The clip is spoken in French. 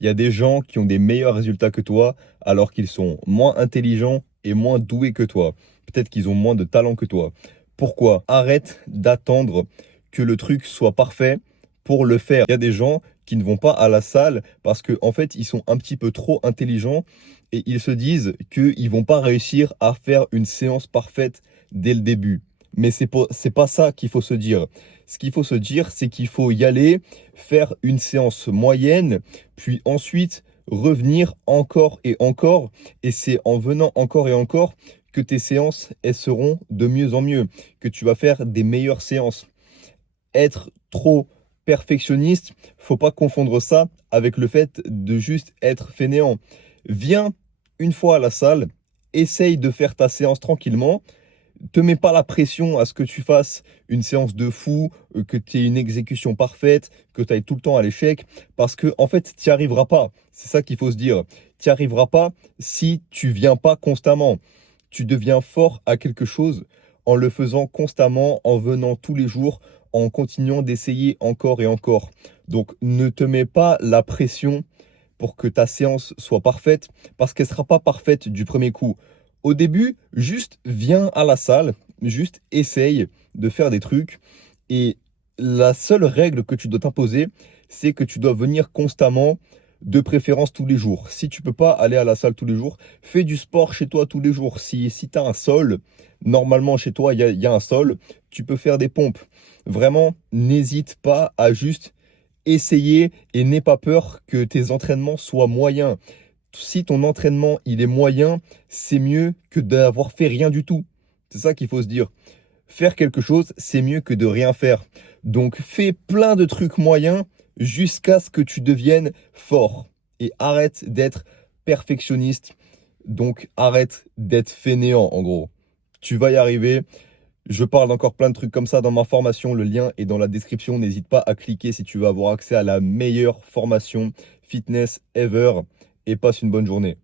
Il y a des gens qui ont des meilleurs résultats que toi alors qu'ils sont moins intelligents et moins doués que toi. Peut-être qu'ils ont moins de talent que toi. Pourquoi? Arrête d'attendre que le truc soit parfait pour le faire. Il y a des gens qui ne vont pas à la salle parce qu'en fait, ils sont un petit peu trop intelligents et ils se disent qu'ils vont pas réussir à faire une séance parfaite dès le début. Mais c'est pas ça qu'il faut se dire. Ce qu'il faut se dire, c'est qu'il faut y aller, faire une séance moyenne, puis ensuite revenir encore et encore. Et c'est en venant encore et encore que tes séances, elles seront de mieux en mieux, que tu vas faire des meilleures séances. Être trop perfectionniste, faut pas confondre ça avec le fait de juste être fainéant. Viens une fois à la salle, essaye de faire ta séance tranquillement, te mets pas la pression à ce que tu fasses une séance de fou, que tu aies une exécution parfaite, que tu ailles tout le temps à l'échec, parce que en fait, tu n'y arriveras pas. C'est ça qu'il faut se dire. Tu n'y arriveras pas si tu viens pas constamment. Tu deviens fort à quelque chose en le faisant constamment, en venant tous les jours, en continuant d'essayer encore et encore. Donc ne te mets pas la pression pour que ta séance soit parfaite, parce qu'elle ne sera pas parfaite du premier coup. Au début, juste viens à la salle, juste essaye de faire des trucs. Et la seule règle que tu dois t'imposer, c'est que tu dois venir constamment, de préférence tous les jours. Si tu peux pas aller à la salle tous les jours, fais du sport chez toi tous les jours. Si tu as un sol, normalement chez toi, il y a un sol, tu peux faire des pompes. Vraiment, n'hésite pas à juste essayer et n'aie pas peur que tes entraînements soient moyens. Si ton entraînement il est moyen, c'est mieux que d'avoir fait rien du tout. C'est ça qu'il faut se dire. Faire quelque chose, c'est mieux que de rien faire. Donc fais plein de trucs moyens jusqu'à ce que tu deviennes fort. Et arrête d'être perfectionniste. Donc arrête d'être fainéant en gros. Tu vas y arriver. Je parle d'encore plein de trucs comme ça dans ma formation. Le lien est dans la description. N'hésite pas à cliquer si tu veux avoir accès à la meilleure formation fitness ever. Et passe une bonne journée.